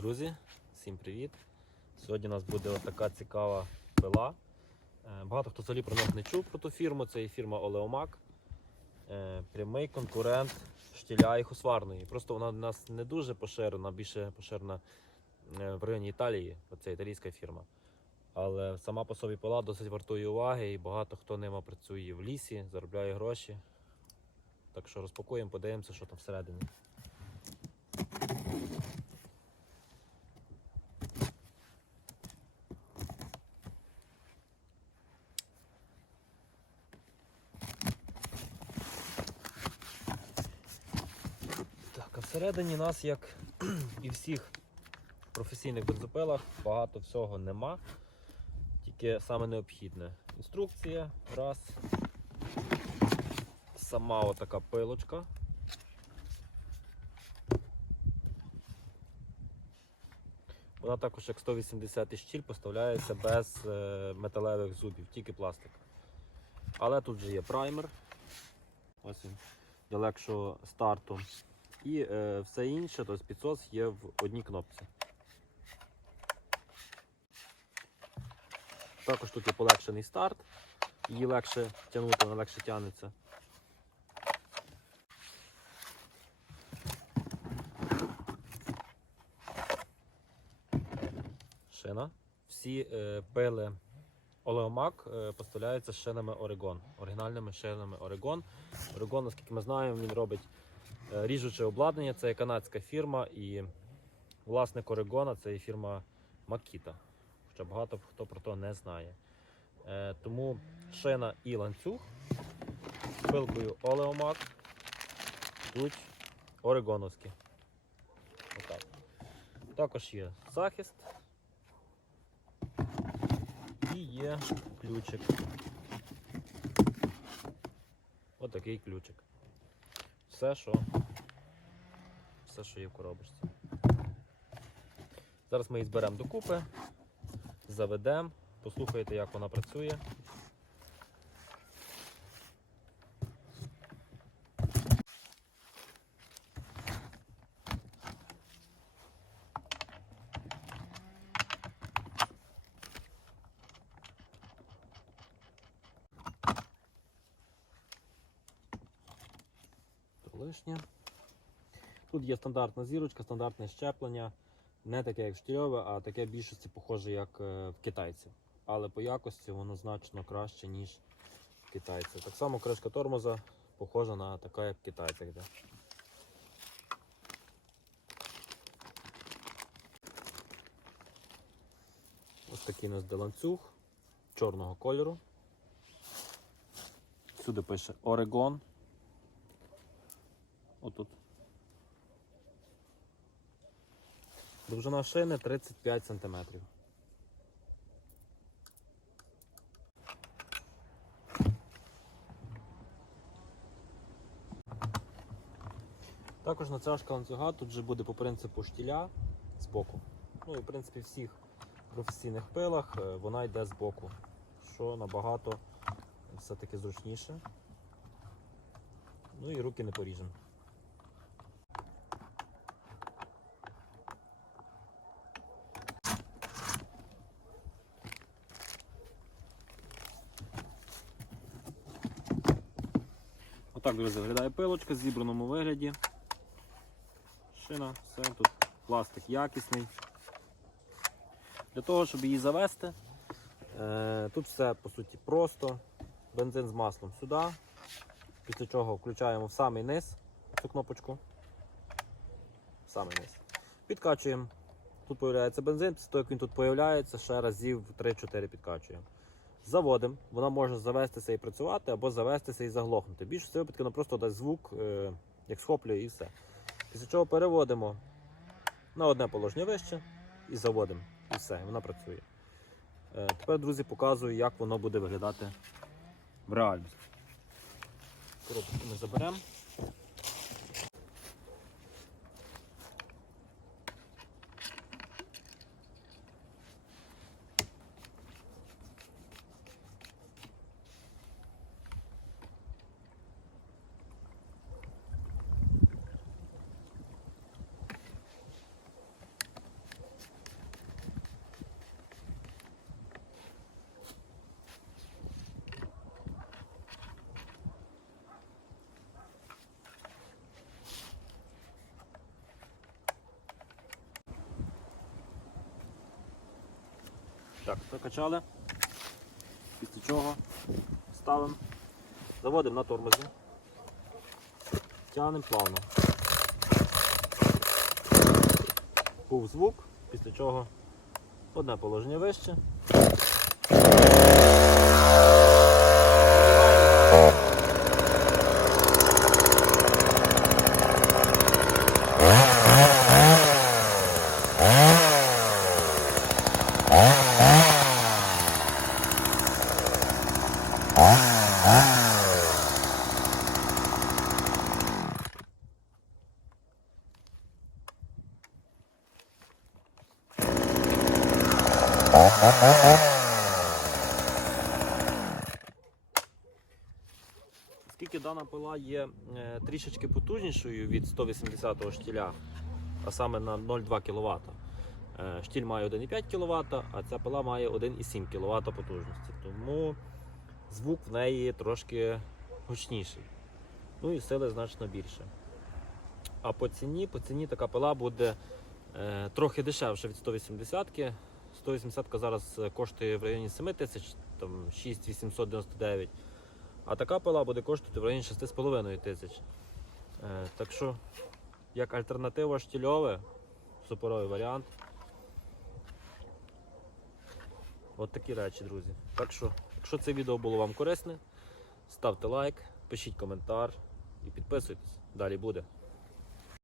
Друзі, всім привіт! Сьогодні у нас буде така цікава пила. Е, Багато хто взагалі про нас не чув про ту фірму. Це є фірма Олеомак. Е, Прямий конкурент штіля і хусварної. Просто вона в нас не дуже поширена, більше поширена е, в районі Італії. Це італійська фірма. Але сама по собі пила досить вартує уваги і багато хто ними працює в лісі, заробляє гроші. Так що розпакуємо, подивимося, що там всередині. Всередині нас, як і всіх професійних бензопилах, багато всього нема. Тільки саме необхідне. Інструкція, раз. Сама отака пилочка. Вона також як 180 щіль поставляється без е, металевих зубів, тільки пластик. Але тут же є праймер. Ось він для легшого старту. І е, все інше, тобто підсос є в одній кнопці. Також тут є полегшений старт, її легше тягнути, вона легше тягнеться. Шина. Всі е, пили Олеомак е, поставляються шинами Орегон, оригінальними шинами Орегон. Орегон, наскільки ми знаємо, він робить ріжуче обладнання, це канадська фірма, і власник Орегона це фірма Makita. Хоча багато хто про то не знає. Е, тому шина і ланцюг з пилкою Олеомак йдуть орегоновські. Отак. Також є захист і є ключик. Отакий ключик. Все, що все, що є в коробочці. Зараз ми її зберемо докупи, заведемо, послухайте, як вона працює. То лишнє. Тут є стандартна зірочка, стандартне щеплення. Не таке, як штільове, а таке в більшості похоже, як е, в китайців. Але по якості воно значно краще, ніж в китайців. Так само кришка тормоза похожа на така, як в китайцях. йде. Ось такий у нас де ланцюг чорного кольору. Сюди пише Орегон. Отут. Довжина шини 35 см. Також нацяжка ланцюга тут же буде по принципу штіля з боку. Ну і в принципі всіх професійних пилах е, вона йде з боку, що набагато все-таки зручніше. Ну і руки не поріжемо. Отак, друзі, виглядає пилочка в зібраному вигляді. Шина, все, тут пластик якісний. Для того, щоб її завести, е, тут все по суті просто. Бензин з маслом сюди. Після чого включаємо в самий низ цю кнопочку. В самий низ. Підкачуємо. Тут з'являється бензин, після того, як він тут з'являється, ще разів 3-4 підкачуємо. Заводимо, вона може завестися і працювати, або завестися і заглохнути. Більше Більшості випадки вона просто дасть звук, е, як схоплює і все. Після чого переводимо на одне положення вище і заводимо. І все, і вона працює. Е, Тепер, друзі, показую, як воно буде виглядати в реальності. Коробку ми заберемо. Так, прокачали. Після чого ставимо, заводимо на тормозі, тягнемо плавно. Був звук, після чого одне положення вище. Оскільки дана пила є е, трішечки потужнішою від 180 штіля, а саме на 0,2 кВт. Е, штіль має 1,5 кВт, а ця пила має 1,7 кВт потужності. Тому звук в неї трошки гучніший. Ну і сили значно більше. А по ціні, по ціні така пила буде е, трохи дешевше від 180-ки. 180 зараз е, коштує в районі 7 тисяч, там 6899. А така пила буде коштувати в районі 6,5 тисяч. Е, так що, як альтернатива штільове, супоровий варіант. От такі речі, друзі. Так що, якщо це відео було вам корисне, ставте лайк, пишіть коментар і підписуйтесь. Далі буде.